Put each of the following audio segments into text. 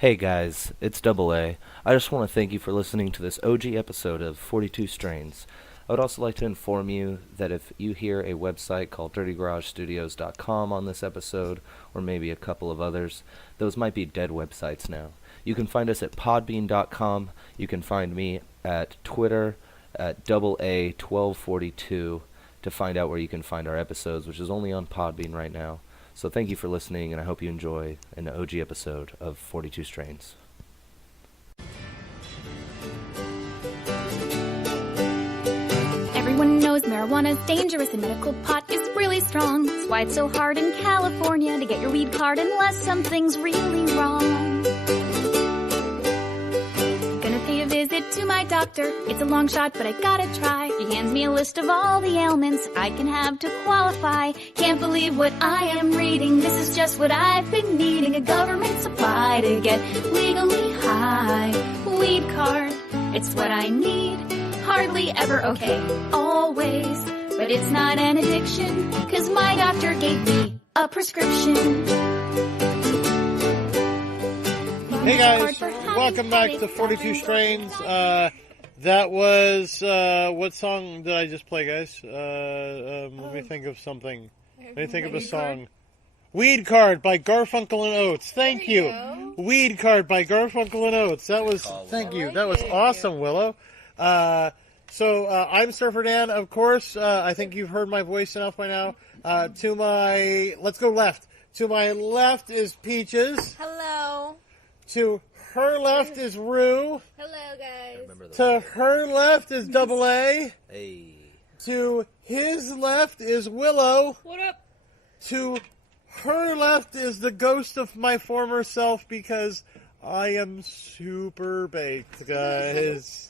Hey guys, it's Double A. I just want to thank you for listening to this OG episode of 42 Strains. I would also like to inform you that if you hear a website called dirtygaragestudios.com on this episode, or maybe a couple of others, those might be dead websites now. You can find us at podbean.com. You can find me at Twitter at AA1242 to find out where you can find our episodes, which is only on Podbean right now. So thank you for listening, and I hope you enjoy an OG episode of 42 Strains. Everyone knows marijuana's dangerous and medical pot is really strong. That's why it's so hard in California to get your weed card unless something's really wrong. Gonna pay a visit to my doctor. It's a long shot, but I gotta try. He hands me a list of all the ailments I can have to qualify. Can't believe what I am reading. This is just what I've been needing. A government supply to get legally high. Weed card, it's what I need. Hardly ever okay, always. But it's not an addiction, 'cause my doctor gave me a prescription. Hey guys, welcome back to 42 Strains. That was, what song did I just play, guys? Let me think of something. Let me think of a song. Weed Card by Garfunkel and Oates. Thank you. Weed Card by Garfunkel and Oates. That was, thank you. That was awesome, Willow. So I'm Surfer Dan, of course. I think you've heard my voice enough by now. Let's go left. To my left is Peaches. Hello. To her left is Rue. Hello, guys. To her left is Double A. Hey. To his left is Willow. What up? To her left is the ghost of my former self because I am super baked, guys.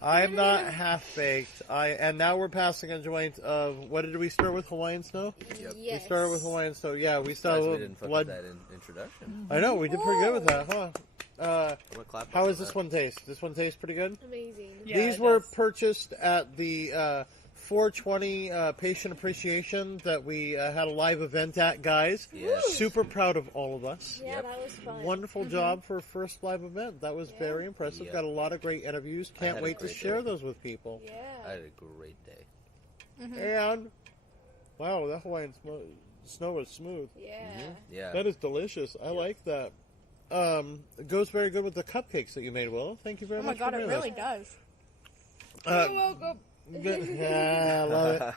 I am not half baked. And now we're passing a joint of, what did we start with? Hawaiian Snow? Yes. We started with Hawaiian Snow. Yeah, we started We didn't with fuck with blood. that introduction. I know, we did pretty good with that, huh? I'm gonna clap How for does this that. one taste? This one tastes pretty good? Amazing. These were purchased at the 420 Patient Appreciation that we had a live event at, guys. Yes. Super proud of all of us. Yeah, Yep. that was fun. Wonderful job for a first live event. That was very impressive. Yep. Got a lot of great interviews. Can't had a wait to great share day. those with people. Yeah. I had a great day. And, wow, that Hawaiian snow is smooth. Yeah. Yeah. That is delicious. I like that. It goes very good with the cupcakes that you made, Willow. Thank you very Oh my much god, for it doing really does. that. You're welcome. Good. Yeah, I love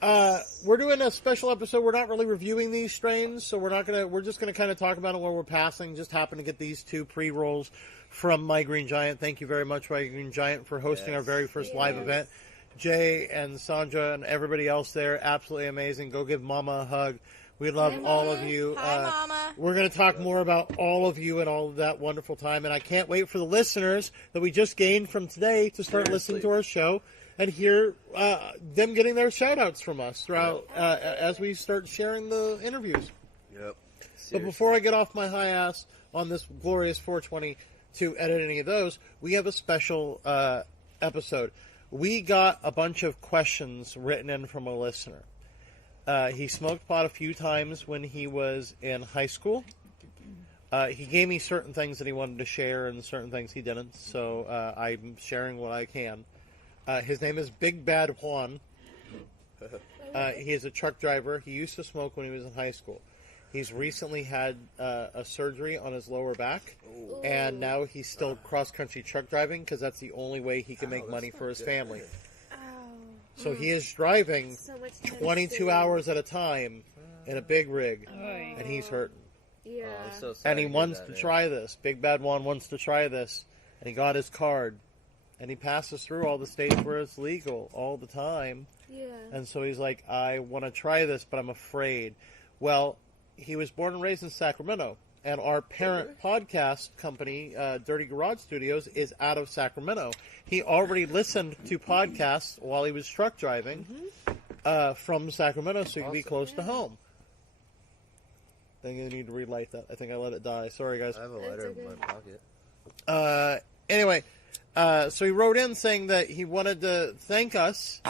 it. We're doing a special episode. We're not really reviewing these strains, so we're just gonna kind of talk about it when we're passing. Just happened to get these two pre-rolls from My Green Giant. Thank you very much, My Green Giant, for hosting our very first live event. Jay and Sandra and everybody else there, absolutely amazing. Go give Mama a hug. We love all of you. Hi, Mama. We're going to talk more about all of you and all of that wonderful time. And I can't wait for the listeners that we just gained from today to start listening to our show and hear them getting their shout-outs from us throughout as we start sharing the interviews. Yep. But before I get off my high ass on this glorious 420 to edit any of those, we have a special episode. We got a bunch of questions written in from a listener. He smoked pot a few times when he was in high school. He gave me certain things that he wanted to share and certain things he didn't, so I'm sharing what I can. His name is Big Bad Juan. He is a truck driver. He used to smoke when he was in high school. He's recently had a surgery on his lower back, and now he's still cross-country truck driving because that's the only way he can make money for his family. So he is driving So much time 22 hours at a time in a big rig, and he's hurting. Yeah. I'm so sorry And he to hear wants that, to man. try this. Big Bad One wants to try this, and he got his card, and he passes through all the states where it's legal all the time. Yeah. And so he's like, I want to try this, but I'm afraid. Well, he was born and raised in Sacramento, and our parent podcast company, Dirty Garage Studios, is out of Sacramento. He already listened to podcasts while he was truck driving from Sacramento, so he could be close to home. I think I need to relight that. I think I let it die. Sorry, guys. I have a lighter in my pocket. Anyway, so he wrote in saying that he wanted to thank us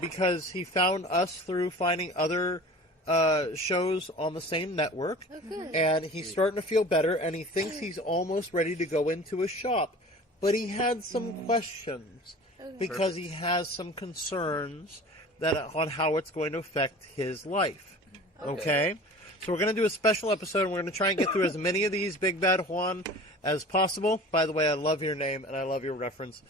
because he found us through finding other shows on the same network, Oh, good. and he's starting to feel better, and he thinks he's almost ready to go into a shop. But he had some questions because he has some concerns on how it's going to affect his life. Okay? So we're going to do a special episode, and we're going to try and get through as many of these, Big Bad Juan, as possible. By the way, I love your name, and I love your reference.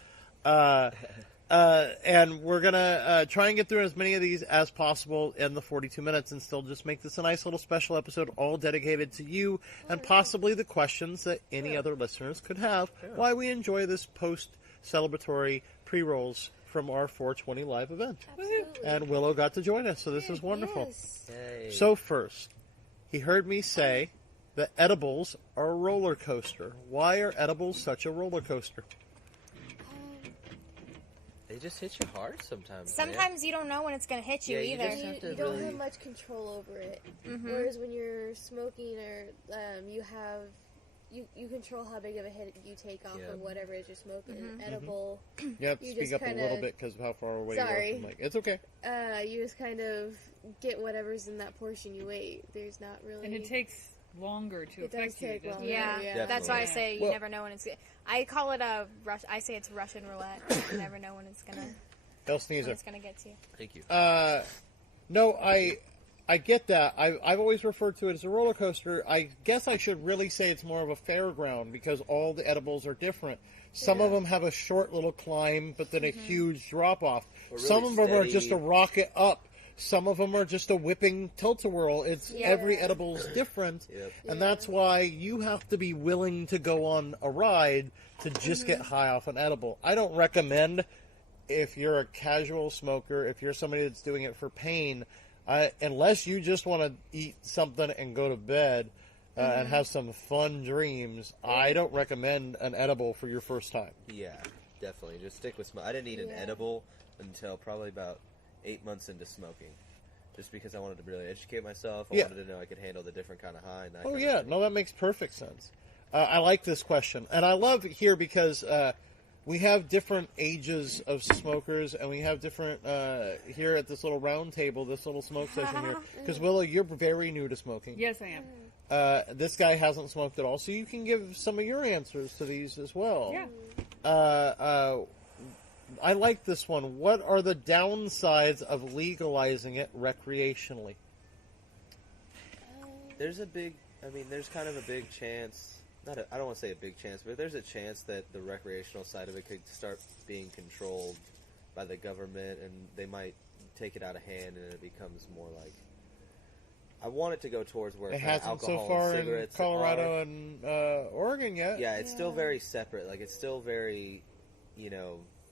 And we're going to try and get through as many of these as possible in the 42 minutes and still just make this a nice little special episode all dedicated to you and possibly the questions that any other listeners could have why we enjoy this post-celebratory pre-rolls from our 420 live event. Absolutely. And Willow got to join us, so this is wonderful. Yes. Yay. So first, he heard me say that edibles are a roller coaster. Why are edibles such a roller coaster? They just hit you hard sometimes. Sometimes you don't know when it's going to hit you Yeah, you either. just have to You don't really- have much control over it. Mm-hmm. Whereas when you're smoking, or you have you control how big of a hit you take off Yeah. of whatever it is you're smoking. Mm-hmm. An edible, Yep, You speak just up a little kinda- bit because of how far away you Sorry. are from the mic. It's okay. you just kind of get whatever's in that portion you ate. There's not really. And it takes longer to It does affect you. take doesn't longer. it? Yeah, Yeah. that's why I Definitely. say you Well- never know when it's. I call it a rush. I say it's Russian roulette. You never know when it's gonna Sneezer. get to you. Thank you. No, I get that. I've always referred to it as a roller coaster. I guess I should really say it's more of a fairground because all the edibles are different. Some of them have a short little climb, but then a huge drop off. Or Some really of them are steady. just a rocket up. Some of them are just a whipping tilt-a-whirl. It's Yeah. every edible is different, Yep. and that's why you have to be willing to go on a ride to just get high off an edible. I don't recommend, if you're a casual smoker, if you're somebody that's doing it for pain, unless you just want to eat something and go to bed and have some fun dreams, I don't recommend an edible for your first time. Yeah, definitely. Just stick with smoke. I didn't eat an Yeah. edible until probably about 8 months into smoking. Just because I wanted to really educate myself. I Yeah. wanted to know I could handle the different kind of high. And that Oh kind yeah, of thing. no, that makes perfect sense. I like this question, and I love it here because we have different ages of smokers, and we have different here at this little round table, this little smoke session here. Because Willow, you're very new to smoking. Yes, I am. This guy hasn't smoked at all, so you can give some of your answers to these as well. Yeah. Mm-hmm. I like this one. What are the downsides of legalizing it recreationally? There's kind of a big chance. I don't want to say a big chance, but there's a chance that the recreational side of it could start being controlled by the government, and they might take it out of hand, and it becomes more like. I want it to go towards where It kind of hasn't so alcohol far and in cigarettes Colorado are. and Oregon yet. Yeah, it's still very separate. Like, it's still very,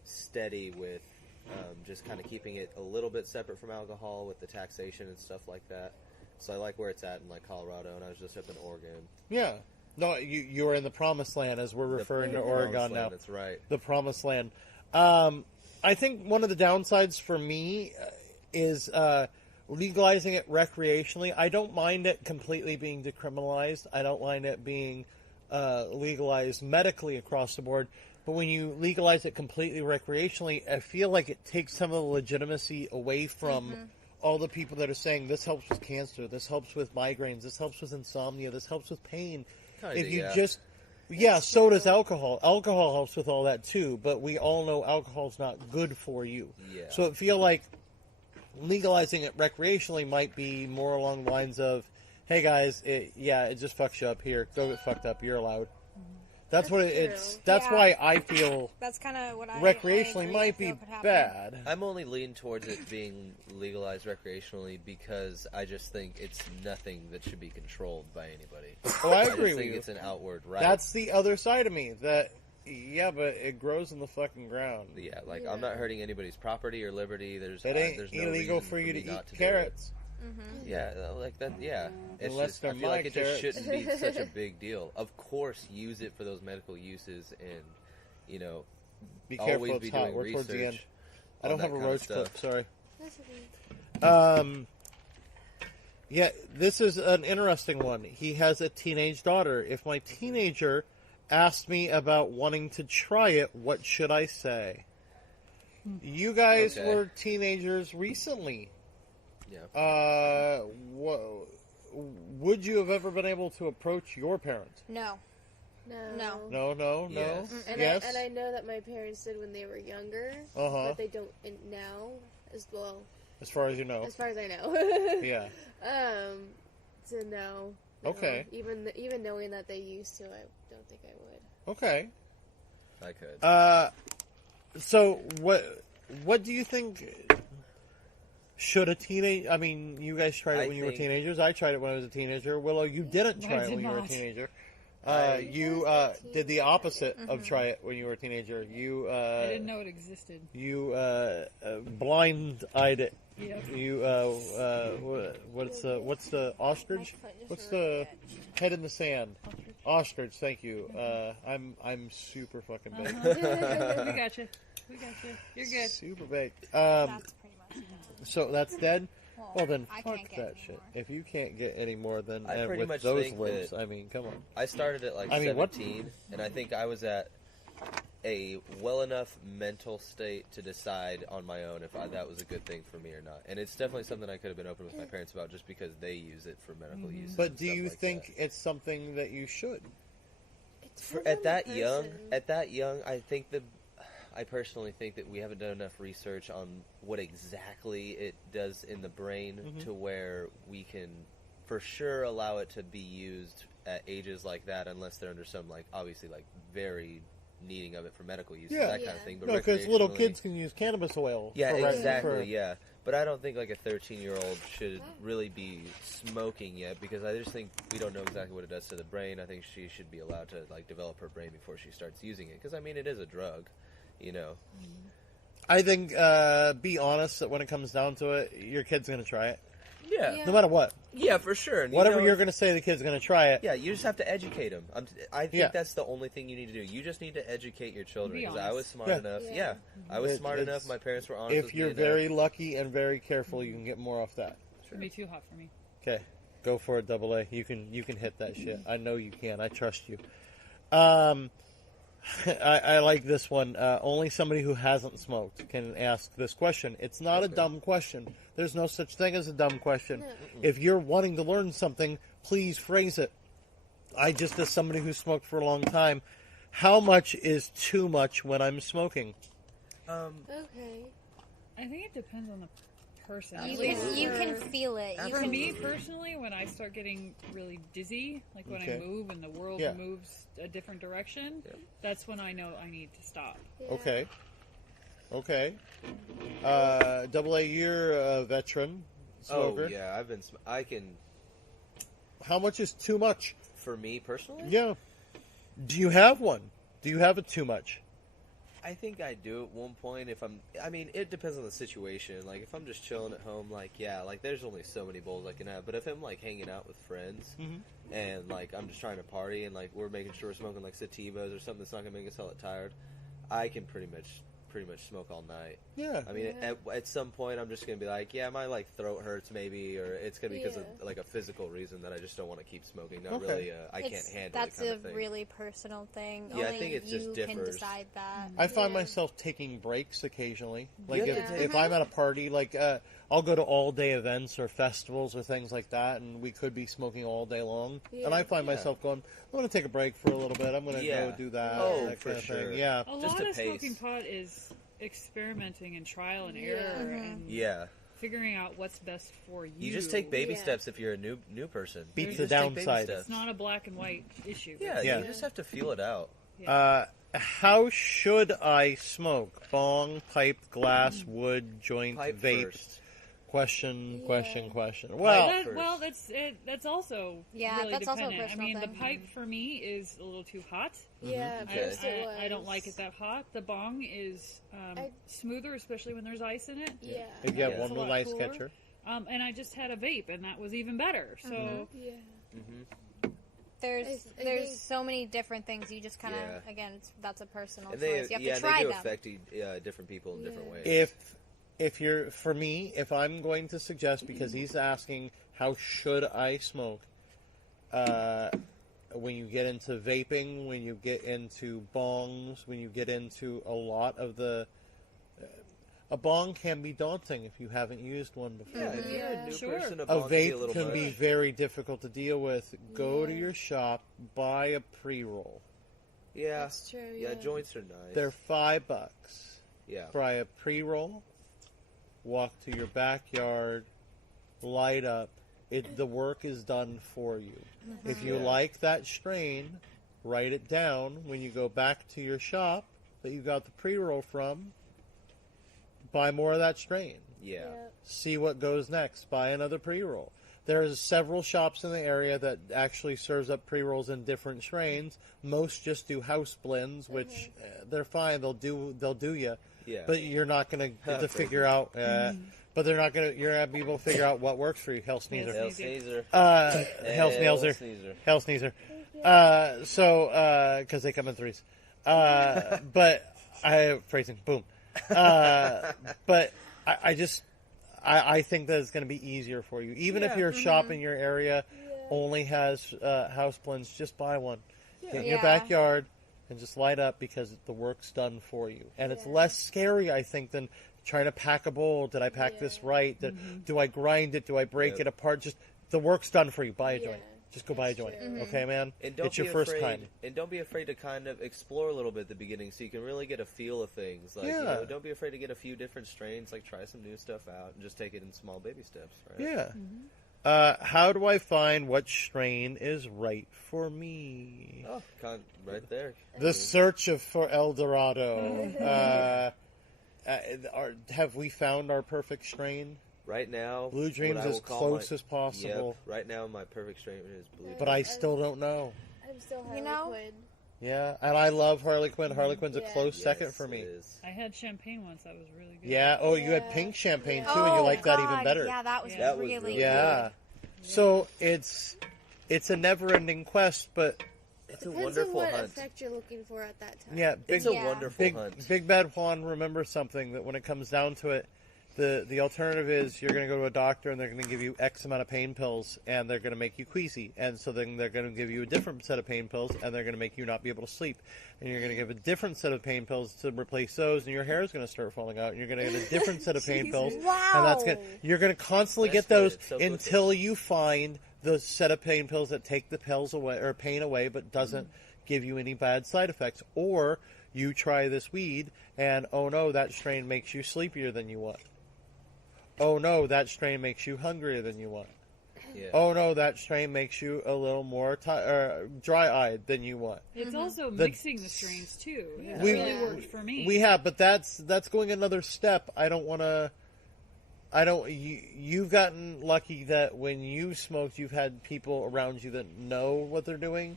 steady with just kind of keeping it a little bit separate from alcohol with the taxation and stuff like that. So I like where it's at in, like, Colorado, and I was just up in Oregon. Yeah. No, you're in the promised land, as we're referring to Oregon Promised now. land, that's right. The promised land. I think one of the downsides for me is legalizing it recreationally. I don't mind it completely being decriminalized. I don't mind it being legalized medically across the board. But when you legalize it completely recreationally, I feel like it takes some of the legitimacy away from all the people that are saying this helps with cancer, this helps with migraines, this helps with insomnia, this helps with pain. Kinda, If you yeah. just so does alcohol. Alcohol helps with all that too, but we all know alcohol's not good for you. Yeah. So it feel like legalizing it recreationally might be more along the lines of, hey guys, it just fucks you up. Here, go get fucked up. You're allowed. That's what it's. true. That's Yeah. why I feel That's kind of what I recreationally agree, might I feel be could happen. bad. I'm only leaning towards it being legalized recreationally because I just think it's nothing that should be controlled by anybody. Oh, I I agree just with think you. it's an outward right. That's the other side of me. That but it grows in the fucking ground. Yeah, like I'm not hurting anybody's property or liberty. There's It ain't there's no illegal reason for you to me not eat do it. carrots. Yeah, like that. Yeah, it's Unless just, they're I feel my like it just carrots. shouldn't be such a big deal. Of course, use it for those medical uses, and Be careful, always it's be hot. doing We're towards the end. research. I on don't that have a kind of roach clip. stuff. Sorry. That's okay. Yeah, this is an interesting one. He has a teenage daughter. If my teenager asked me about wanting to try it, what should I say? You guys Okay. were teenagers recently. Yeah. Would you have ever been able to approach your parents? No. No. No. Yes. And Yes. I know that my parents did when they were younger, but they don't now as well. As far as you know. As far as I know. Yeah. So no. Okay. Even knowing that they used to, I don't think I would. Okay. I could. So what do you think? Should a teenage? I mean, you guys tried it when you were teenagers. I tried it when I was a teenager. Willow, you didn't try it when you were a teenager. You did the opposite of try it when you were a teenager. You I didn't know it existed. You blind-eyed it. Yep. You what's the ostrich? What's the head in the sand? Ostrich. Thank you. I'm super fucking big. We got you. You're good. Super big. That's pretty much it. So that's dead. Well then, I fuck can't get that any shit. more. If you can't get any more than I pretty with much those think limbs, that- I mean, come on. I started at like I mean, what- 17, and I think I was at a well enough mental state to decide on my own if that was a good thing for me or not. And it's definitely something I could have been open with my parents about, just because they use it for medical use. But and do stuff you like think that. it's something that you should? At that young, I personally think that we haven't done enough research on what exactly it does in the brain to where we can for sure allow it to be used at ages like that, unless they're under some, like, obviously, like, very needing of it for medical use, Yeah. that kind of thing. But No, because little recreationally- kids can use cannabis oil. Yeah, for exactly, yeah. But I don't think, like, a 13-year-old should really be smoking yet, because I just think we don't know exactly what it does to the brain. I think she should be allowed to, like, develop her brain before she starts using it. Because, I mean, it is a drug, you know. I think, be honest, that when it comes down to it, your kid's going to try it. Yeah. No matter what. Yeah, for sure. And, Whatever you know, you're going to say, the kid's going to try it. Yeah, you just have to educate them. I think Yeah. that's the only thing you need to do. You just need to educate your children. Be 'Cause I was honest. smart Yeah. enough. Yeah. Yeah, I was smart It's- enough. My parents were honest If with you're me very that- lucky and very careful, you can get more off that. It's gonna be too hot for me. Okay, go for it, Double A. You can hit that shit. I know you can. I trust you. I like this one. Only somebody who hasn't smoked can ask this question. It's not a dumb question. There's no such thing as a dumb question. No. If you're wanting to learn something, please phrase it. I just, as somebody who smoked for a long time, how much is too much when I'm smoking? Okay. I think it depends on the person. You can feel it. You For can me personally, when I start getting really dizzy, like when Okay. I move and the world Yeah. moves a different direction, Yep. that's when I know I need to stop. Yeah. Okay. Double A, you're a veteran smoker. Oh yeah, I can. How much is too much? For me personally, Yeah. Do you have one? Do you have it too much? I think I do at one point. I mean, it depends on the situation. Like, if I'm just chilling at home, like, yeah, like, there's only so many bowls I can have. But if I'm, like, hanging out with friends, and, like, I'm just trying to party, and, like, we're making sure we're smoking, like, sativas or something that's not going to make us all that tired, I can pretty much smoke all night. Yeah. I mean, at some point, I'm just going to be like, yeah, my, like, throat hurts maybe, or it's going to be because of, like, a physical reason that I just don't want to keep smoking. Not Okay. really, I can't handle That's it kind a of thing. really personal thing. Yeah, I Only think it just you can differs. decide that. I find Yeah. myself taking breaks occasionally. Like Yeah. if I'm at a party, like I'll go to all-day events or festivals or things like that, and we could be smoking all day long. Yeah. And I find Yeah. myself going, I'm going to take a break for a little bit. I'm going to Yeah. go do that. Oh, that for kind of sure. thing. Yeah. A Just lot a of pace. smoking pot is experimenting and trial and Yeah. error and Yeah. figuring out what's best for you. You just take baby Yeah. steps if you're a new person. Beat You the just take baby downside. steps. It's not a black and white issue. Yeah, Yeah. you just have to feel it out. How should I smoke? Bong, pipe, glass, wood, joint, Pipe vape? first. Question. Well, Well, first. Well, that's also Yeah, really that's also a dependent. I personal mean, the thing. pipe for me is a little too hot. Yeah, Okay. first it was. I don't like it that hot. The bong is smoother, especially when there's ice in it. Yeah. if you have Yeah. one It's a little lot ice cooler. catcher. And I just had a vape, and that was even better. So Yeah. There's I there's think- so many different things. You just kind of Yeah. again, that's a personal And choice. You have to they try do them. affect different people in different ways. If you're, for me, if I'm going to suggest, because he's asking how should I smoke, when you get into vaping, when you get into bongs, when you get into a lot of the, A bong can be daunting if you haven't used one before. Yeah, if you're a new Sure. person, a A bong can be a vape little can much. be very difficult to deal with. Go to Yeah. your shop, buy a pre-roll. Yeah, That's true. yeah, joints are nice. They're $5. yeah. Buy a pre-roll, walk to your backyard, light up. The work is done for you. If you Yeah. like that strain, write it down when you go back to your shop that you got the pre-roll from. Buy more of that strain. Yeah. See what goes next. Buy another pre-roll. There's several shops in the area that actually serves up pre-rolls in different strains. Most just do house blends, which they're fine. They'll do you. Yeah. But you're not going to get to figure out. But they're not going to. You're going to be able to figure out what works for you. Hell sneezer. Hell Caesar. Hell sneezer. Sneezer. Hell sneezer. Because they come in threes. But phrasing. Boom. But I think that it's going to be easier for you. Even if your shop in your area only has house blends, just buy one. Get in your Yeah. backyard and just light up because the work's done for you. And it's less scary, I think, than trying to pack a bowl. Did I pack this right? Do I grind it? Do I break it apart? Just the work's done for you. Buy a joint. Just go buy a joint. Okay, man? And don't It's your be first afraid, time. And don't be afraid to kind of explore a little bit at the beginning, so you can really get a feel of things. Like, Yeah. don't be afraid to get a few different strains. Like, try some new stuff out, and just take it in small baby steps. Right? Yeah. How do I find what strain is right for me? Oh, right there. The search for El Dorado. Have we found our perfect strain? Right now, Blue Dreams what I as will call close my- as possible. Yep. Right now, my perfect strain is Blue Dreams. But I still don't know. I'm still Harley You know? Quinn. Yeah, and I love Harley Quinn. Harley Quinn's a Yeah. close Yes, second for it me. is. I had champagne once. That was really good. Yeah. Oh, you had Yeah. pink champagne too, Oh, and you like that God, even better. Yeah, that was Yeah. That was really really good. Yeah. So it's a never-ending quest, but It's a Depends wonderful on what hunt. effect you're looking for at that time. yeah, It's a Yeah. wonderful hunt. Big Bad Juan, remember something, that when it comes down to it, the alternative is you're going to go to a doctor and they're going to give you X amount of pain pills and they're going to make you queasy. And so then they're going to give you a different set of pain pills and they're going to make you not be able to sleep. And you're going to give a different set of pain pills to replace those, and your hair is going to start falling out. And you're going to get a different set of pain pills. Wow. And that's you're going to constantly That's get those right, it's so quick. until you find the set of pain pills that take the pills away or pain away but doesn't give you any bad side effects. Or you try this weed and, oh no, that strain makes you sleepier than you want. Oh no, that strain makes you hungrier than you want. Yeah. Oh no, that strain makes you a little more dry-eyed than you want. It's also mixing the strains too. It We- really worked for me. We have, but that's going another step. I don't want to. You've gotten lucky that when you smoked, you've had people around you that know what they're doing.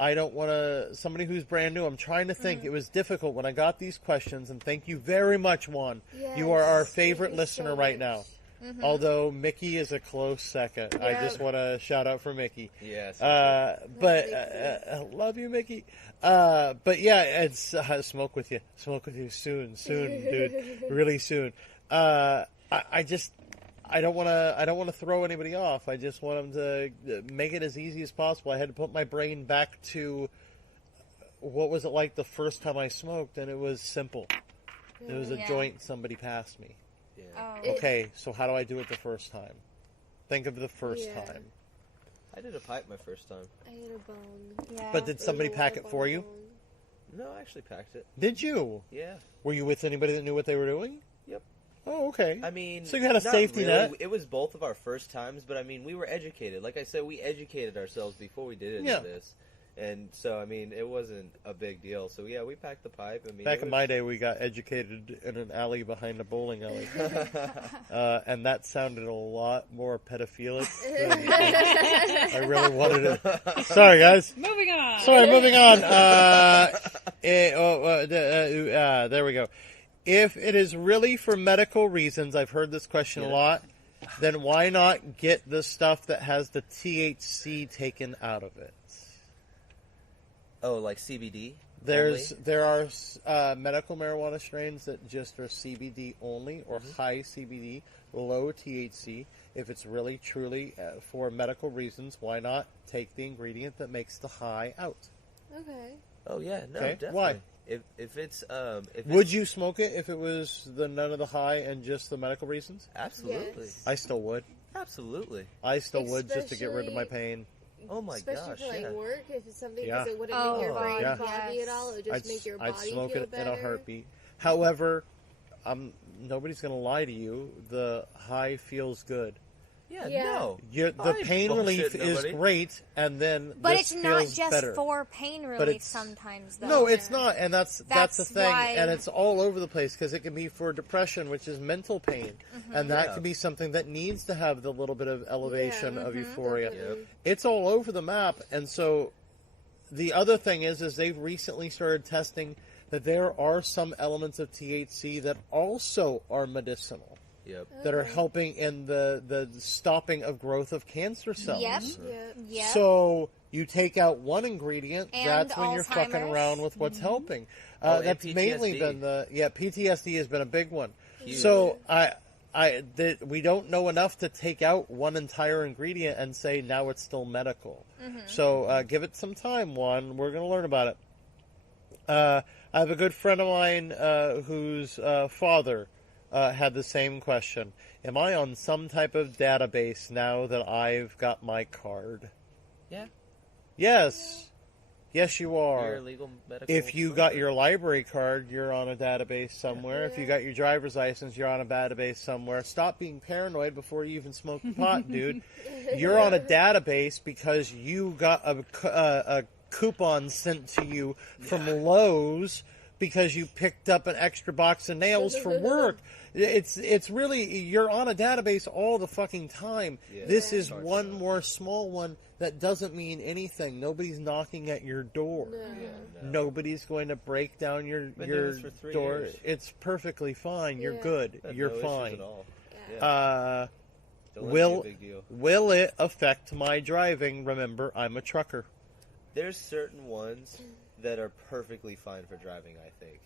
I don't want to. Somebody who's brand new. I'm trying to think. It was difficult when I got these questions, and thank you very much, Juan. You are our Yes, favorite thank you listener so right much. now. Although Mickey is a close second. I just want to shout out for Mickey. Yes. But I love you, Mickey. But yeah, it's smoke with you soon, dude, really soon. I don't want to throw anybody off. I just want them to make it as easy as possible. I had to put my brain back to what was it like the first time I smoked, and it was simple. It was a Yeah. joint somebody passed me. Yeah. Oh. Okay, so how do I do it the first time? Think of the first Yeah. time. I did a pipe my first time. I ate a bone. Yeah. But did somebody Ate a pack water it for you? bone. No, I actually packed it. Did you? Yeah. Were you with anybody that knew what they were doing? Yep. Oh, okay. I mean, So you had a not safety really. net? It was both of our first times, but I mean, we were educated. Like I said, we educated ourselves before we did any Yeah. of this, and so I mean, it wasn't a big deal. So yeah, we packed the pipe. I mean, Back it in was- my day, we got educated in an alley behind a bowling alley. And that sounded a lot more pedophilic than I really wanted it. Sorry, guys. Moving on. Sorry, moving on. There we go. If it is really for medical reasons, I've heard this question a lot, then why not get the stuff that has the THC taken out of it? Oh, like CBD. There are medical marijuana strains that just are CBD only or high CBD, low THC. If it's really truly for medical reasons, why not take the ingredient that makes the high out? Okay. Oh yeah, no, Okay, definitely. why? if it's Would you smoke it if it was none of the high and just the medical reasons? absolutely, Yes. I still would. absolutely. I still would, just to get rid of my pain. Oh my Especially gosh, for like yeah. work, if it's something Yeah. because it wouldn't Oh, make your brain yeah. foggy at all. It would just make your body I'd smoke feel it better. in a heartbeat. However, nobody's going to lie to you. The high feels good. Yeah, Yeah. no. The I ain't pain relief bullshitting is nobody. great, and then But this it's not feels just better. for pain relief it's- sometimes, though. No, it's not, and that's the That's thing, why- and it's all over the place because it can be for depression, which is mental pain, and that Yeah. can be something that needs to have the little bit of elevation of euphoria. Definitely. Yep. It's all over the map, and so the other thing is they've recently started testing that there are some elements of THC that also are medicinal, Yep. that are helping in the stopping of growth of cancer cells. Yep. Yeah. Yep. So you take out one ingredient, And that's when you're fucking Alzheimer's. around with what's helping. Oh, and That's mainly PTSD. been PTSD has been a big one. Huge. So we don't know enough to take out one entire ingredient and say now it's still medical. So give it some time. We're going to learn about it. I have a good friend of mine whose father had the same question. Am I on some type of database now that I've got my card? Yeah. Yes. Yes, you are. Your legal medical. If you got your library card, you're on a database somewhere. If you got your driver's license, you're on a database somewhere. Stop being paranoid before you even smoke pot, dude. You're on a database because you got a coupon sent to you from Lowe's because you picked up an extra box of nails for work. It's really, you're on a database all the fucking time. Yeah, This is hard one stuff. more small one that doesn't mean anything. Nobody's knocking at your door. No. Nobody's going to break down your Been doing your this for 3 door. years. It's perfectly fine. You're Yeah. good. Had You're no issues fine. At all. Yeah. Yeah. Don't let it be a Will big deal. will it affect my driving? Remember, I'm a trucker. There's certain ones that are perfectly fine for driving, I think.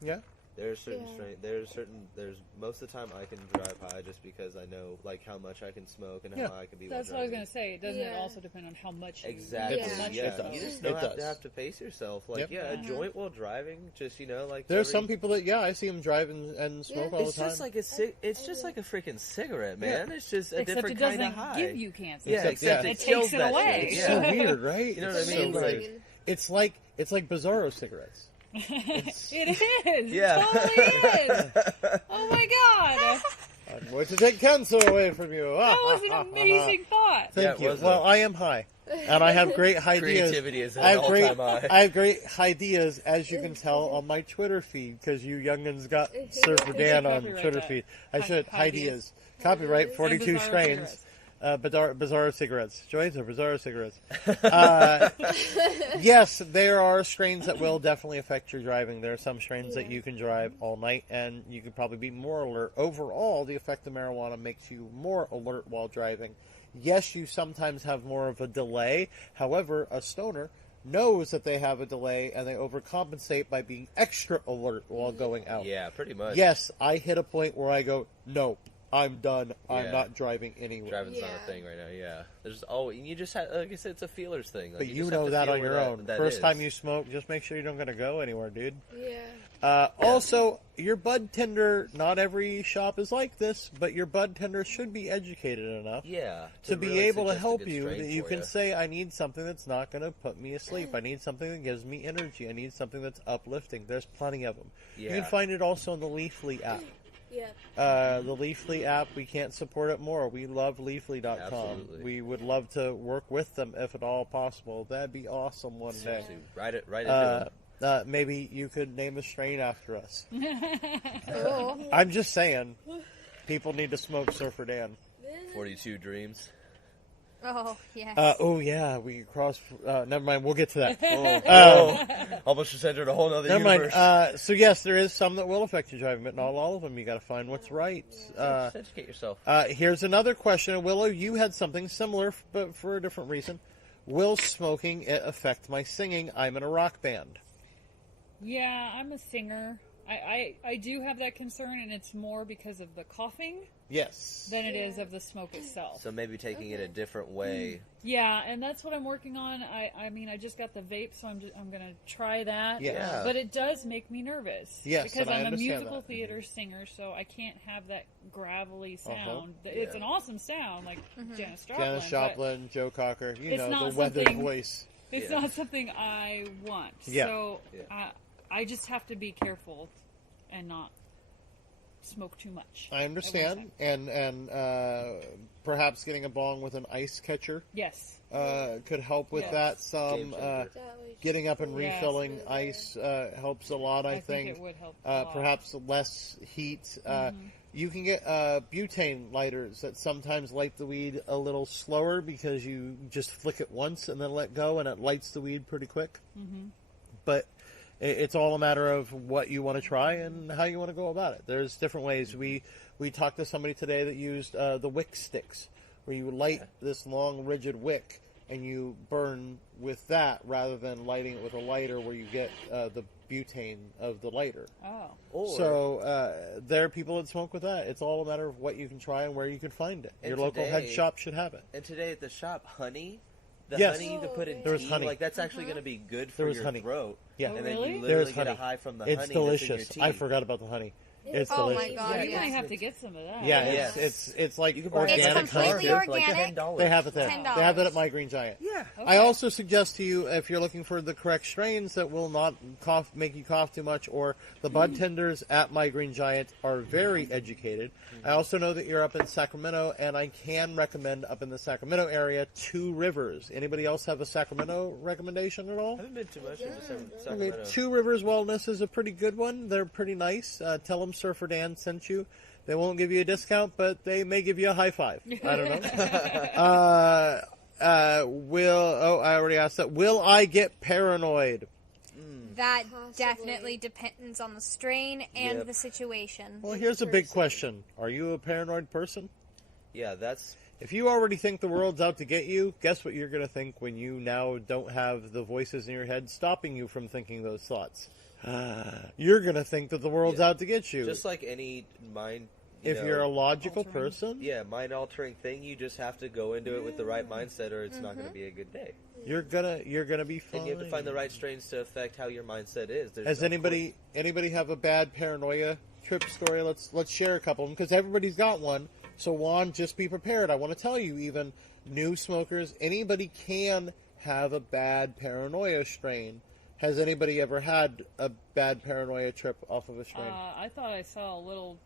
Yeah. There's certain Yeah. there's most of the time I can drive high just because I know like how much I can smoke and Yeah. how high I can be. That's while what I was driving. going to say. Doesn't it Yeah. also depend on how much you Exactly. Yeah. how much Yeah. you It smoke? You just It know does. have to pace yourself. Like, Yep. yeah, a Mhm. joint while driving. Just like There's every- some people that I see them drive and smoke all It's the time. just like it's just like a freaking cigarette, man. It's just a Except different it kind doesn't of high. give you cancer. Yeah, except yeah. it It kills takes it that away. shit. It's Yeah. so weird, right? You know It's what I so mean? weird. Amazing. It's like Bizarro cigarettes. It is. Yeah. It totally is. Oh my god. I'm going to take cancer away from you. That was an amazing thought. Thank Yeah, it you. was Well, a- I am high, and I have great ideas. Creativity is at I an have great, all-time high. I have great ideas, as you can tell on my Twitter feed, because you youngins got Surfer We Dan should on copyright Twitter that. feed. I should Ideas. ideas. Copyright And 42 Bizarro Strains. cigarettes. Bizarro cigarettes. Joints or Bizarro cigarettes. Yes, there are strains that will definitely affect your driving. There are some strains that you can drive all night, and you can probably be more alert. Overall, the effect of marijuana makes you more alert while driving. Yes, you sometimes have more of a delay. However, a stoner knows that they have a delay, and they overcompensate by being extra alert while going out. Yeah, pretty much. Yes, I hit a point where I go, no, I'm done. I'm Yeah. not driving anywhere. Driving's not Yeah. a thing right now. Yeah, there's you just have, like I said, it's a feelers thing. Like, But you just know have to that feel on where your own. that First is. time you smoke, just make sure you don't going to go anywhere, dude. Yeah. Also, your bud tender, not every shop is like this, but your bud tender should be educated enough yeah to be really able to suggest a help good you. strain That you for can ya. say, I need something that's not going to put me asleep. I need something that gives me energy. I need something that's uplifting. There's plenty of them. You Yeah. can find it also in the Leafly app. Yeah. The Leafly app, we can't support it more. We love Leafly.com. Absolutely. We would love to work with them if at all possible. That'd be awesome one day. Seriously, write it into Maybe you could name a strain after us. Cool. I'm just saying, people need to smoke Surfer Dan. 42 Dreams. Oh, yes. Oh yeah, we cross. Never mind. We'll get to that. Almost just entered a whole other Never universe. mind. So yes, there is some that will affect your driving, but not all of them. You got to find what's right. Just educate yourself. Here's another question, Willow. You had something similar, but for a different reason. Will smoking it affect my singing? I'm in a rock band. Yeah, I'm a singer. I do have that concern, and it's more because of the coughing Yes. than it is of the smoke itself. So maybe taking it a different way. Yeah, and that's what I'm working on. I mean, I just got the vape, so I'm gonna try that. Yeah. But it does make me nervous. Yes, because and I I'm a understand musical that. theater singer, so I can't have that gravelly sound. Yeah. It's an awesome sound, like Janis Joplin. Janis but Joplin, Joe Cocker, It's the not weathered something- voice. It's Yeah. not something I want. Yeah. So Yeah. I just have to be careful and not smoke too much. I understand, and perhaps getting a bong with an ice catcher Yes. could help with Yes. that. Some Game changer. getting up and Yes. refilling ice helps a lot. I think it would help a lot. perhaps less heat. You can get butane lighters that sometimes light the weed a little slower because you just flick it once and then let go, and it lights the weed pretty quick. But it's all a matter of what you want to try and how you want to go about it. There's different ways. We talked to somebody today that used the wick sticks, where you light this long, rigid wick and you burn with that rather than lighting it with a lighter where you get the butane of the lighter. Oh. Or, So there are people that smoke with that. It's all a matter of what you can try and where you can find it. And Your local head today- shop should have it. and today at the shop, honey. The Yes. honey you can put in There was tea, honey. like that's actually going to be good for There was your honey. throat. Yeah. Oh, And then really? you There literally is get a honey. high from the It's honey delicious. that's in your I tea. forgot about the honey. It's Oh my delicious. God, Yeah, you yes. might have to get some of that. Yeah, Yes. it's like You can buy it It's at organic completely honey. Target for, like organic. $10. They have it there. $10. They have it at My Green Giant. Yeah. Okay. I also suggest to you, if you're looking for the correct strains that will not make you cough too much, or the bud tenders at My Green Giant are very educated. I also know that you're up in Sacramento, and I can recommend up in the Sacramento area Two Rivers. Anybody else have a Sacramento recommendation at all? I haven't been too much into Okay, Sacramento. Two Rivers Wellness is a pretty good one. They're pretty nice. Tell them Surfer Dan sent you. They won't give you a discount, but they may give you a high five. I don't know. I already asked that. Will I get paranoid? That Possibly. definitely depends on the strain and Yep. the situation. Well, here's a big question. Are you a paranoid person? Yeah, that's If you already think the world's out to get you, guess what you're going to think when you now don't have the voices in your head stopping you from thinking those thoughts? You're going to think that the world's out to get you. just like any mind. If you're a logical person, mind-altering thing, you just have to go into it with the right mindset, or it's not going to be a good day. you're gonna be fine. And you have to find the right strains to affect how your mindset is. Has anybody have a bad paranoia trip story? Let's share a couple of them, because everybody's got one. So Juan, just be prepared. I want to tell you, even new smokers, anybody can have a bad paranoia strain. Has anybody ever had a bad paranoia trip off of a strain? I thought I saw a little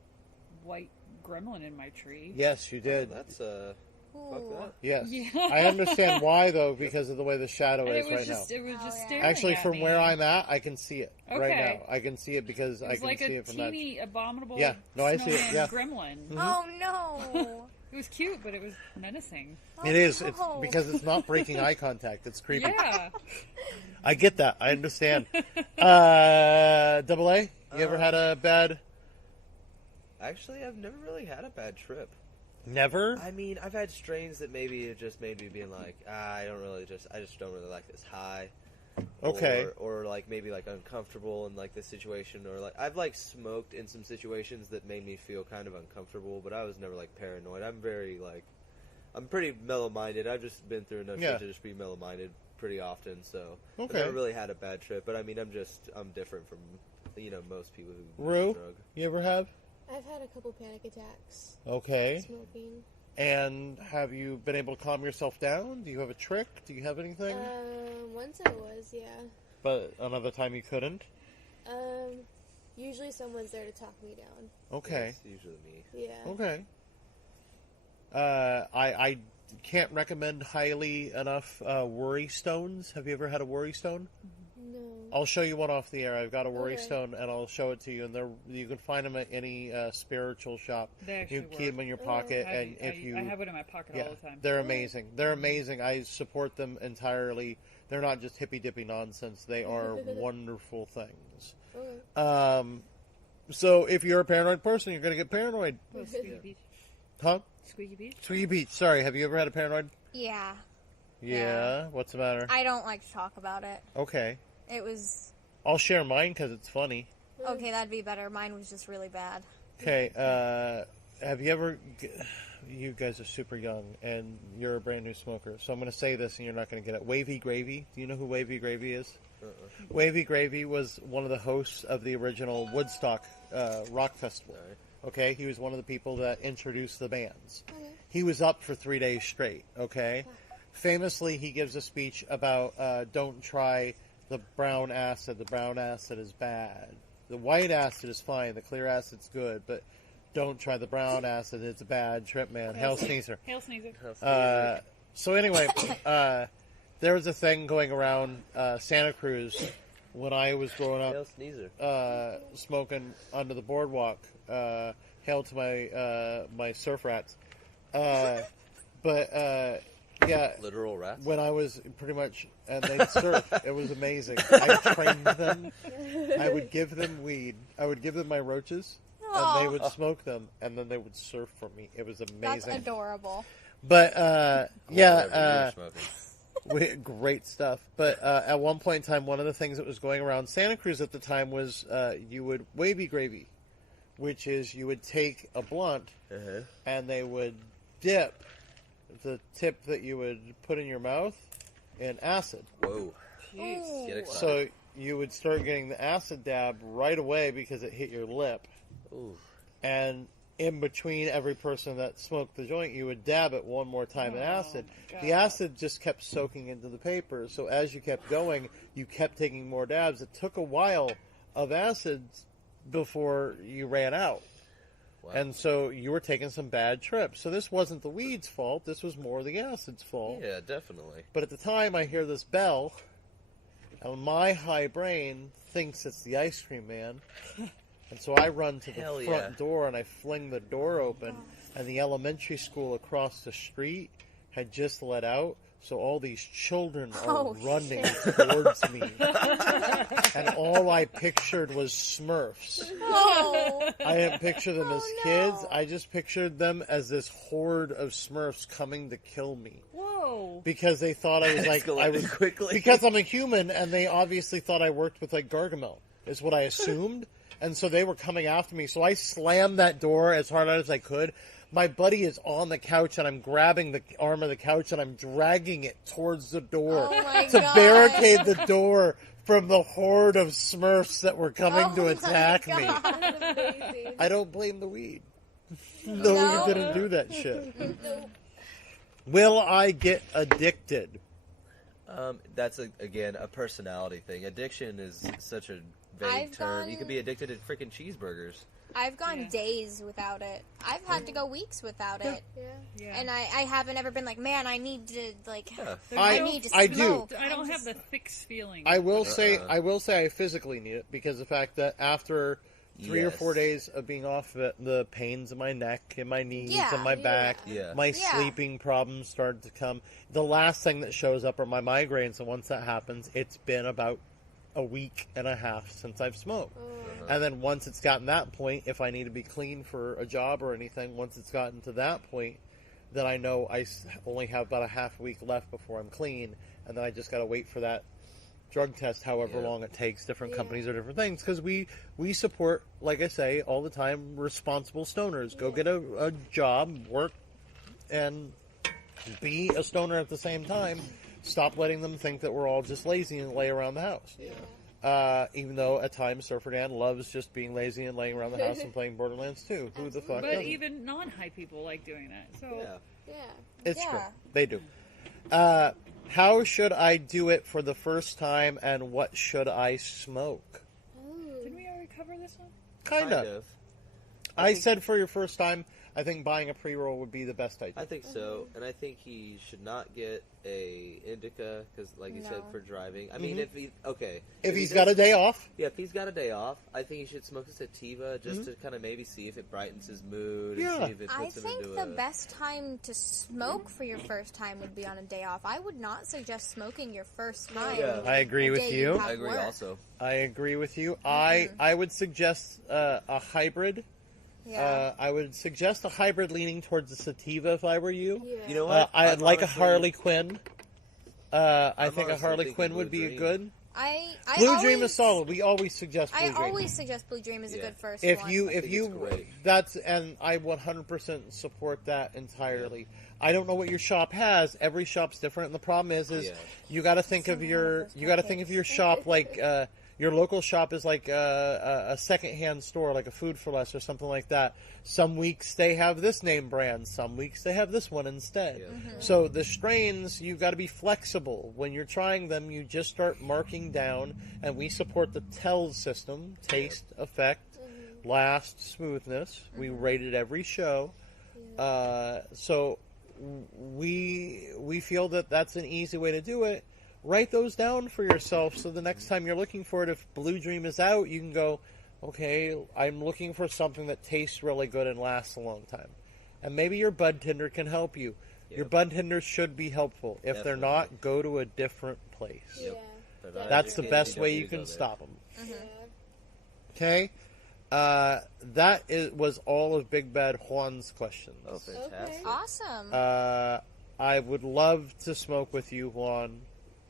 white gremlin in my tree. Yes, you did. That's fuck that. Yes. Yeah. I understand why, though, because of the way the shadow And is it was right just now. it was just yeah. staring Actually, at from me. where I'm at, I can see it right Okay. now. I can see it because It I was can like see a it from that. teeny abominable Yeah. No, I see it, snowman yeah. gremlin. Oh no! It was cute, but it was menacing. It is. It's no. because it's not breaking eye contact. It's creepy. Yeah. I get that. I understand. Double A, you ever had a bad? Actually, I've never really had a bad trip. Never. I mean, I've had strains that maybe it just made me being like, I just don't really like this high. Okay. Or like maybe like uncomfortable in like this situation, or like I've like smoked in some situations that made me feel kind of uncomfortable, but I was never like paranoid. I'm pretty mellow-minded. I've just been through enough Yeah. shit to just be mellow-minded pretty often, so I've Okay. never really had a bad trip. But I mean, I'm different from most people who Rue, use the drug. you ever have? I've had a couple panic attacks Okay. smoking. And have you been able to calm yourself down? Do you have a trick? Do you have anything? Once I was, yeah. But another time you couldn't? Usually someone's there to talk me down. Okay. It's usually me. Yeah. Okay. I can't recommend highly enough worry stones. Have you ever had a worry stone? No. I'll show you one off the air. I've got a worry Okay. stone, and I'll show it to you. And you can find them at any spiritual shop. They actually You keep them in your pocket, and if you I have it in my pocket yeah, all the time. they're amazing. They're amazing. I support them entirely. They're not just hippy dippy nonsense. They are wonderful things. Okay. So if you're a paranoid person, you're going to get paranoid, Oh, Squeaky Beach. huh? Squeaky Beach? Sweetie Beach. Sorry, have you ever had a paranoid? Yeah, Yeah. What's the matter? I don't like to talk about it. Okay. It was I'll share mine because it's funny. Okay, that'd be better. Mine was just really bad. Okay, have you ever... You guys are super young, and you're a brand new smoker, so I'm going to say this, and you're not going to get it. Wavy Gravy. Do you know who Wavy Gravy is? Wavy Gravy was one of the hosts of the original Woodstock Rock Festival. Okay, he was one of the people that introduced the bands. He was up for 3 days straight. Okay, famously, he gives a speech about don't try the brown acid. The brown acid is bad. The white acid is fine. The clear acid's good, but don't try the brown acid. It's a bad trip, man. Hail Sneezer. Hail Sneezer. So anyway, there was a thing going around Santa Cruz when I was growing up, Hail Sneezer. smoking under the boardwalk. Hail to my surf rats. Yeah, Literal rats. when I was pretty much, and they'd surf. It was amazing. I trained them. I would give them weed. I would give them my roaches, and they would smoke them, and then they would surf for me. It was That's amazing. adorable. But Whatever you were smoking. great stuff. But at one point in time, one of the things that was going around Santa Cruz at the time was you would Wavy Gravy, which is you would take a blunt and they would dip the tip that you would put in your mouth in acid. Whoa. Jeez. Get excited. So you would start getting the acid dab right away because it hit your lip. Ooh. And in between every person that smoked the joint, you would dab it one more time in acid. The acid just kept soaking into the paper. So as you kept going, you kept taking more dabs. It took a while of acid before you ran out. Wow. And so you were taking some bad trips. So this wasn't the weed's fault. This was more the acid's fault. Yeah, definitely. But at the time, I hear this bell, and my high brain thinks it's the ice cream man. And so I run to the Hell front yeah. door, and I fling the door open, and the elementary school across the street had just let out. So all these children are Oh, running towards me. And all I pictured was Smurfs. Oh, I didn't picture them as no. kids. I just pictured them as this horde of Smurfs coming to kill me. Whoa. Because they thought I was like, I was quickly. because I'm a human, and they obviously thought I worked with like Gargamel, is what I assumed. And so they were coming after me. So I slammed that door as hard as I could. My buddy is on the couch, and I'm grabbing the arm of the couch, and I'm dragging it towards the door Oh my to God. barricade the door from the horde of Smurfs that were coming to Oh my attack me. God. That's amazing. I don't blame the weed. No, No. we didn't do that shit. Will I get addicted? That's again a personality thing. Addiction is such a vague I've term. You gone- could be addicted to freaking cheeseburgers. I've gone Yeah. days without it. I've had to go weeks without it. Yeah. Yeah. And I haven't ever been like, man, I need to, like, Yeah. I no- need to I do. smoke. I don't I'm have just- the fixed feeling. I will say I physically need it because the fact that after 3 or Yes. 4 days of being off of it, the pains in my neck and my knees Yeah. and my back, Yeah. my Yeah. sleeping problems started to come. The last thing that shows up are my migraines, and once that happens, it's been about a week and a half since I've smoked. And then once it's gotten that point, if I need to be clean for a job or anything, once it's gotten to that point, then I know only have about a half week left before I'm clean, and then I just got to wait for that drug test, however Yeah. long it takes. Different companies are different things, because we support, like I say all the time, responsible stoners. Go get a job, work, and be a stoner at the same time. Stop letting them think that we're all just lazy and lay around the house. Even though at times Surfer Dan loves just being lazy and laying around the house and playing Borderlands 2. Who the fuck but doesn't? even non-high people like doing that. So Yeah. Yeah. It's Yeah. true. They do. How should I do it for the first time, and what should I smoke? didn't we already cover this one? Kind of. I said for your first time, I think buying a pre-roll would be the best idea. I think so, and I think he should not get a indica because, like you said, No. for driving. I mean, if if he he's does- got a day off, yeah, if he's got a day off, I think he should smoke a sativa just to kind of maybe see if it brightens his mood Yeah. and see if it I puts him think into the a. best time to smoke for your first time would be on a day off. I would not suggest smoking your first time. Yeah. I agree a with day you. have I agree. work. Also, I agree with you. I would suggest a hybrid. Yeah. I would suggest a hybrid leaning towards the sativa if I were you. Yeah. you know what? I'd I'm like a honestly- Harley Quinn. I I'm think a honestly Harley thinking Quinn Blue would be Dream. good. Blue Dream is solid. We always suggest Blue I Dream. always suggest Blue Dream is a good first If one. you, I think it's great. that's, and I 100% support that entirely. I don't know what your shop has. Every shop's different, and the problem is you got to think of your, shop like, your local shop is like a secondhand store, like a Food for Less or something like that. Some weeks they have this name brand, some weeks they have this one instead. Mm-hmm. So the strains, you've got to be flexible. When you're trying them, you just start marking down, and we support the TELS system, taste, effect, last, smoothness. We rated every show. So we feel that that's an easy way to do it. Write those down for yourself, so the next time you're looking for it, if Blue Dream is out, you can go, okay, I'm looking for something that tastes really good and lasts a long time. And maybe your bud tender can help you. Your bud tenders should be helpful. If they're not, go to a different place. That's the best way you can stop them. Okay? Was all of Big Bad Juan's questions. Oh, fantastic. Awesome. I would love to smoke with you, Juan.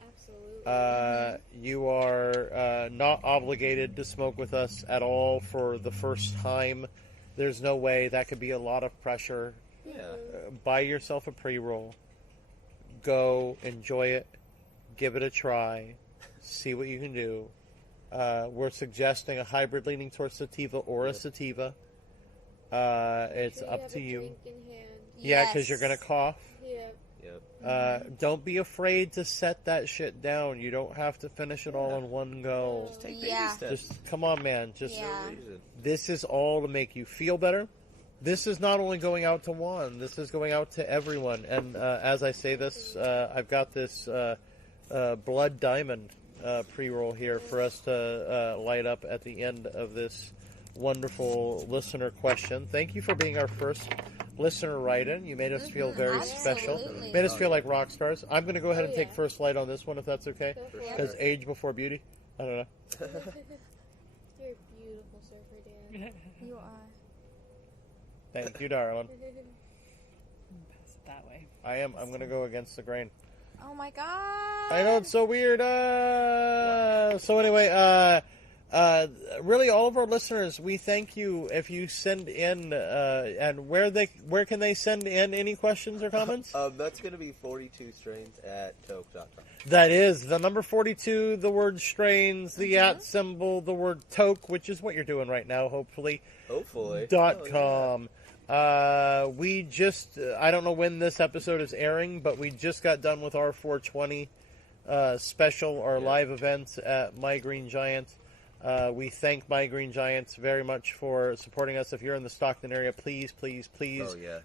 Absolutely. You are not obligated to smoke with us at all for the first time. There's no way. That could be a lot of pressure. Yeah. Buy yourself a pre-roll. Go, enjoy it. Give it a try. See what you can do. We're suggesting a hybrid leaning towards sativa or a sativa. It's Sure up have to a you. drink in hand. Yeah, because you're going to cough. Yep. Don't be afraid to set that shit down. You don't have to finish it all in one go. Just take baby Yeah. steps. Just come on, man. Just Yeah. this is all to make you feel better. This is not only going out to Juan. This is going out to everyone. And as I say this, I've got this Blood Diamond pre-roll here for us to light up at the end of this wonderful listener question. Thank you for being our first listener write-in. You made us feel very special. Absolutely. Made us feel like rock stars. I'm going to go ahead and take yeah. first light on this one, if that's okay. Go for it. Because age before beauty. I don't know. You're a beautiful surfer, Dan. You are. Thank you, darling. Pass it that way. I am. I'm going to go against the grain. Oh my god. I know, it's so weird. So anyway, really, all of our listeners, we thank you if you send in, and where can they send in any questions or comments? That's going to be 42strains at toke.com. That is the number 42, the word strains, the at symbol, the word toke, which is what you're doing right now, hopefully. Hopefully. .com. We just, I don't know when this episode is airing, but we just got done with our 420 special, our live event at My Green Giant. We thank My Green Giants very much for supporting us. If you're in the Stockton area, please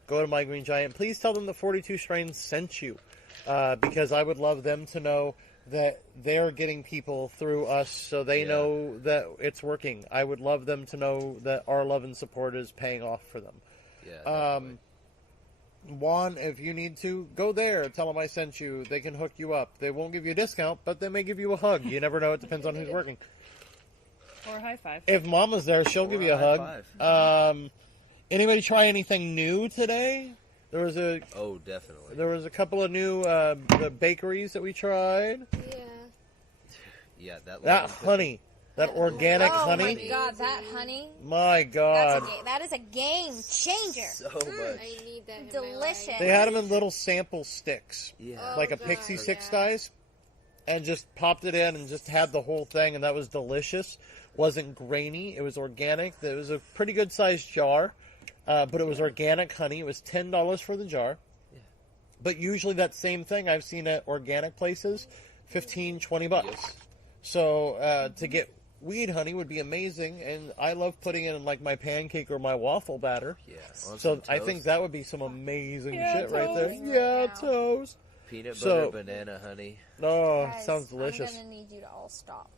go to My Green Giant. Please tell them that 42 Strains sent you, because I would love them to know that they're getting people through us, so they know that it's working. I would love them to know that our love and support is paying off for them. Yeah, Juan, if you need to, go there. Tell them I sent you. They can hook you up. They won't give you a discount, but they may give you a hug. You never know. It depends on who's working. Or a high five. If Mama's there, she'll give you a hug. Anybody try anything new today? There was definitely. There was a couple of new bakeries that we tried. Yeah, That honey. That organic honey. Oh my god, that honey. My God. That is a game changer. So much. I need that in my Delicious. life. They had them in little sample sticks. Yeah. Like a God, pixie stick yeah. size. And just popped it in and just had the whole thing, and that was delicious. Wasn't grainy. It was organic. It was a pretty good sized jar. But it was organic honey. It was $10 for the jar. Yeah. But usually that same thing I've seen at organic places, $15, $20. Yep. So to get weed honey would be amazing, and I love putting it in like my pancake or my waffle batter. Yeah. So I think that would be some amazing shit right there. toast. Yeah, toast. Peanut So- butter, banana, honey. Oh, Guys, sounds delicious. I'm gonna need you to all stop.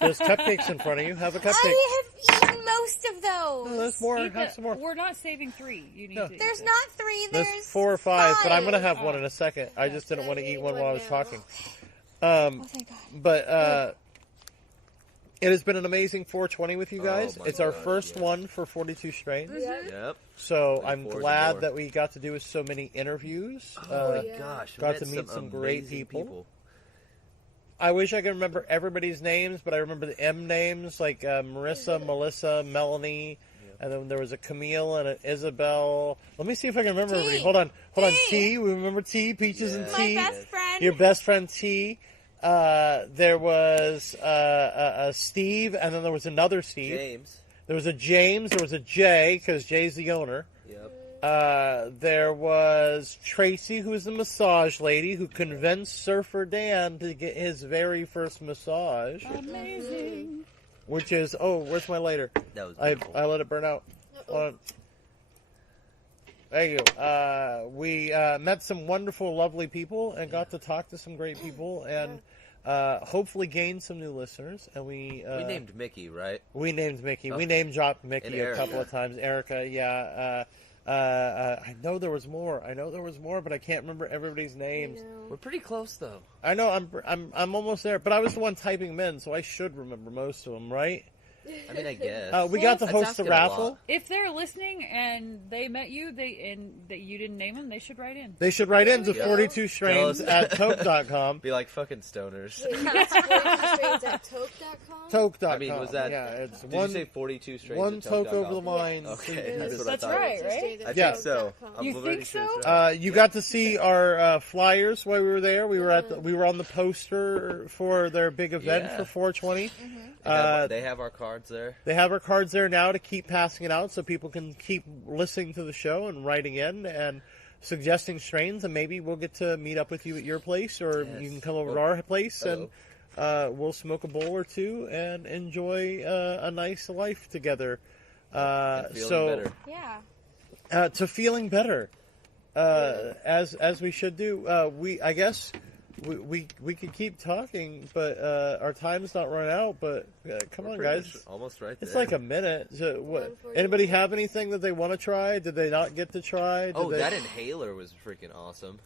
There's cupcakes in front of you. Have a cupcake. I have eaten most of No, those. there's more. Eat Have the- some more. We're not saving 3. You need No. to. There's not 3. There's 4 or 5, but I'm going to have Oh. one in a second. I just didn't want to eat one while I was talking. Oh, thank God. But it has been an amazing 420 with you guys. my It's our God, first yeah. one for 42 Strains. Yep. So Looking I'm forward to glad more. that we got to do so many interviews. Oh my gosh. got met to meet some great amazing people. I wish I could remember everybody's names, but I remember the M names, like Marissa, Melissa, Melanie, and then there was a Camille and an Isabel. Let me see if I can remember. T. Hold on. T. T. We remember T, Peaches and Yeah. T. My best friend. Your best friend T. There was Steve, and then there was another Steve. James. There was a James. There was a Jay, because Jay's the owner. Yep. There was Tracy, who was the massage lady, who convinced Surfer Dan to get his very first massage, Amazing. which is, oh, where's my lighter? That was I beautiful. let it burn out. Hold on. There you go. We met some wonderful, lovely people and got to talk to some great people and hopefully gained some new listeners. And we named Mickey, right? We named Mickey. Oh. We name dropped Mickey And a Erica. couple of times. Erica, yeah. I know there was more. But I can't remember everybody's names. We're pretty close, though. I know I'm almost there, but I was the one typing them in, so I should remember most of them, right? I mean, I guess. We got to That's host asking the a raffle. lot. If If they're listening and they met you, that you didn't name them, they should write in. they should write into Yeah. 42strains Tell us. at toke.com. Be like fucking stoners. Wait, that's 42strains at toke.com? Toke.com. I mean, was that? Yeah, it's Did one, you say 42 strains? one at toke over the toke.com? lines. Okay, that's what I That's thought. right, right? I Yeah. think so. I'm You pretty think sure so? it's right. You got to see our flyers while we were there. We were we were on the poster for their big event Yeah. for 420. They have our cards there. They have our cards there now to keep passing it out so people can keep listening to the show and writing in and suggesting strains, and maybe we'll get to meet up with you at your place, or Yes. you can come over to Oh. our place and we'll smoke a bowl or two and enjoy a nice life together. And feeling So better. Yeah. to feeling better, as we should do. I guess we could keep talking, but our time's not run out. But come We're on, pretty guys. much almost right there. It's like a minute. So, what? 1:40. Anybody have anything that they want to try? Did they not get to try? Did Oh, they... that inhaler was freaking awesome.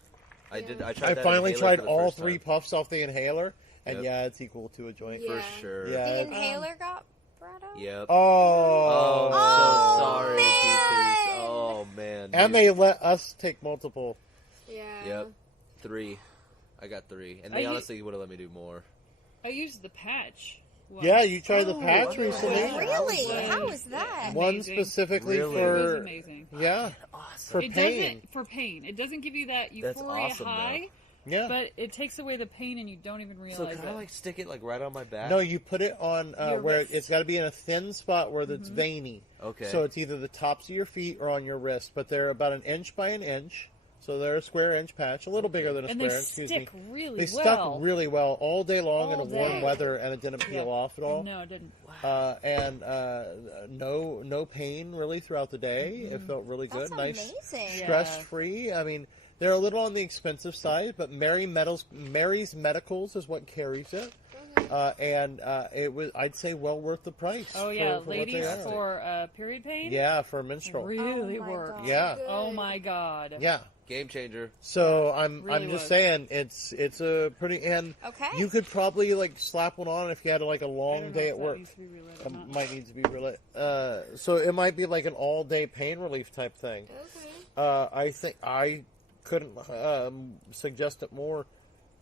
I tried I that finally inhaler tried for the all first 3 time. puffs off the inhaler, and Yep. yeah, it's equal to a joint. Yeah. For sure. Yeah. The Um, inhaler got brought out? Yep. Oh. Oh, so sorry, man. Peaches. Oh, man. And dude. they let us take multiple. Yeah. Yep. 3. I got 3. And Are they you- honestly would have let me do more. I used the patch. once. Yeah, you tried the Oh, patch okay. recently. Really? Yeah. How is that? One Amazing. specifically Really? It was for amazing. yeah, for It pain. doesn't for pain. It doesn't give you that That's euphoria awesome, though. high, Yeah. but it takes away the pain and you don't even So realize can it. I like stick it like right on my back? No, you put it on Your where wrist. it's got to be in a thin spot where it's veiny. Okay. So it's either the tops of your feet or on your wrist, but they're about an inch by an inch. So they're a square inch patch, a little bigger than a and square they inch. Excuse stick me. really They well. stuck really well all day long in All a warm day. weather, and it didn't peel Yeah. off at all. No, it didn't. And no pain really throughout the day. It felt really good, That's nice, amazing. Yeah. stress free. I mean, they're a little on the expensive side, but Mary's Medicals is what carries it. And it was, I'd say, well worth the price. Oh yeah, for what they ladies are. for period pain. Yeah, for a menstrual. really Oh my work. God. Yeah, Oh my god. yeah. Game changer. So I'm Really just was. saying it's a pretty, and Okay. you could probably like slap one on if you had like a I long don't know day if at that work. needs to be relit or It not. might need to be relit. So it might be like an all day pain relief type thing. Okay. I think I couldn't suggest it more.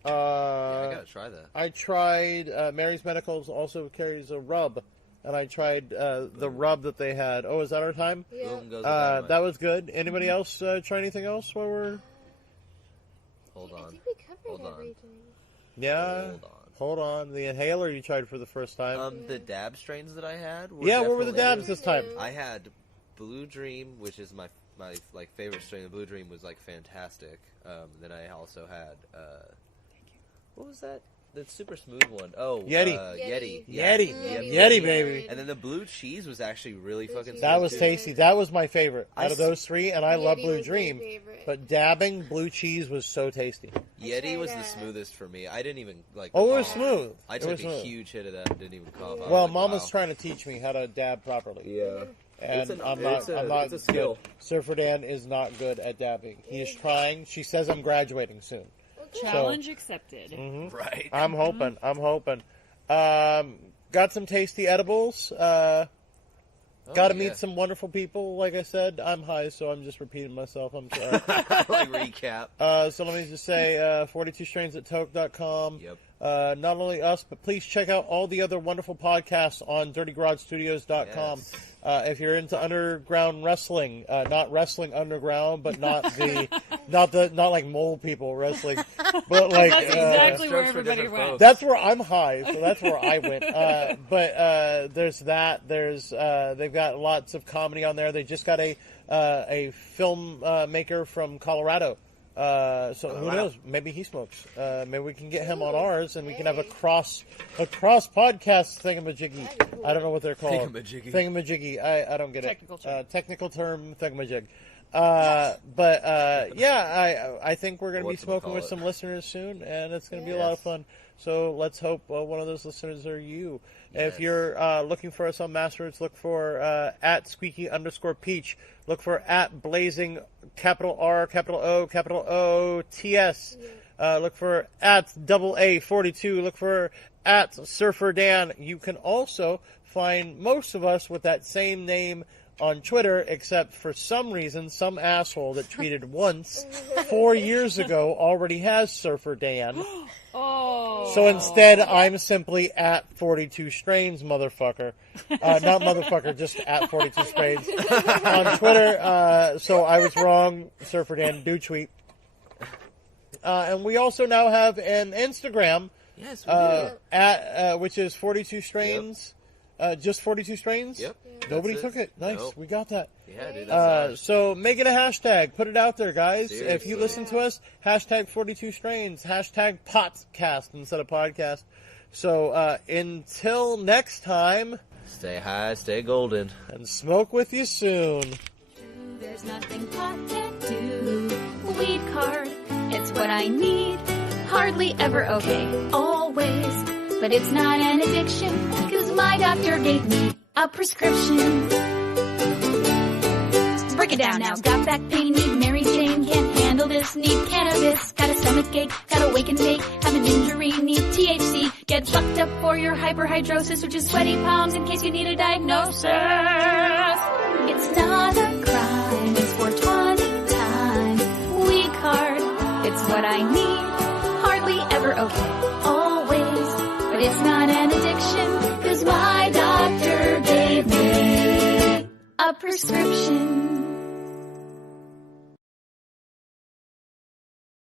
Yeah, I gotta try that. I tried Mary's Medicals also carries a rub, and I tried the rub that they had. Oh, is that our time? Yeah. Boom goes the dynamite. That was good. Anybody else try anything else while we're? Hold I on. think we covered Hold on. everything. Yeah. Hold on. Hold on. The inhaler you tried for the first time. The dab strains that I had. Yeah, what were the definitely- dabs this time? I had Blue Dream, which is my like favorite strain. The Blue Dream was like fantastic. Then I also had what was that? The super smooth one. Oh, Yeti. Yeti. Yeti. Yep. Yeti, baby. And then the blue cheese was actually really fucking. cheese. That smooth, was too. tasty. That was my favorite I out of s- those 3, and I love Yeti Blue was my Dream. favorite. But dabbing blue cheese was so tasty. Yeti was the tried, smoothest for me. I didn't even like. Oh, it was cough. smooth. I It took was a smooth. huge hit of that and didn't even cough. I was Well, like, Mama's wow. trying to teach me how to dab properly. Yeah. And It's I'm it's not a skill. good. Surfer Dan is not good at dabbing. He is trying. She says I'm graduating soon. Challenge accepted. Right. I'm hoping. Got some tasty edibles. Got to yeah. meet some wonderful people. Like I said, I'm high, so I'm just repeating myself. I'm sorry. like recap. So let me just say, 42strains at toke.com. Yep. not only us, but please check out all the other wonderful podcasts on DirtyGarageStudios.com. Yes. If you're into underground wrestling, not wrestling underground, but not like mole people wrestling, but like That's exactly where strokes for everybody different went. folks. that's where I'm high, so that's where I went. But there's that. There's they've got lots of comedy on there. They just got a film maker from Colorado. So who knows? Maybe he smokes. Maybe we can get him on ours, and we can have a cross podcast thingamajiggy. I don't know what they're called. Thingamajiggy. I don't get Technical it. term. Technical term thingamajig. But I think we're going to be smoking with some listeners soon, and it's going to be a lot of fun. So let's hope one of those listeners are you. Yes. If you're looking for us on Masters, look for at @squeaky_peach. Look for at blazing R O TS. Look for at AA42. Look for at Surfer Dan. You can also find most of us with that same name on Twitter, except for some reason, some asshole that tweeted once 4 years ago already has Surfer Dan. Oh. So instead, I'm simply at 42Strains, motherfucker. Not motherfucker, just at 42Strains on Twitter. So I was wrong. Surfer Dan, do tweet. And we also now have an Instagram, Yes, we do. at which is 42Strains. Just 42Strains? Yep. Nobody That's took it. Nice. Nope. We got that. Yeah, dude. That's So make it a hashtag. Put it out there, guys. If Seriously. you listen to us, hashtag 42Strains. Hashtag podcast instead of podcast. So until next time, stay high, stay golden. and smoke with you soon. There's nothing pot can't do. Weed card, it's what I need. Hardly ever okay, always. But it's not an addiction, cause my doctor gave me a prescription. Break it down now. Got back pain, need Mary Jane. Can't handle this, need cannabis. Got a stomach ache, got a wake and bake. Have an injury, need THC. Get fucked up for your hyperhidrosis, which is sweaty palms in case you need a diagnosis. It's not a crime, it's 420 time. Weed card, it's what I need. Hardly ever okay, always. But it's not an addiction, cause my doctor gave me a prescription.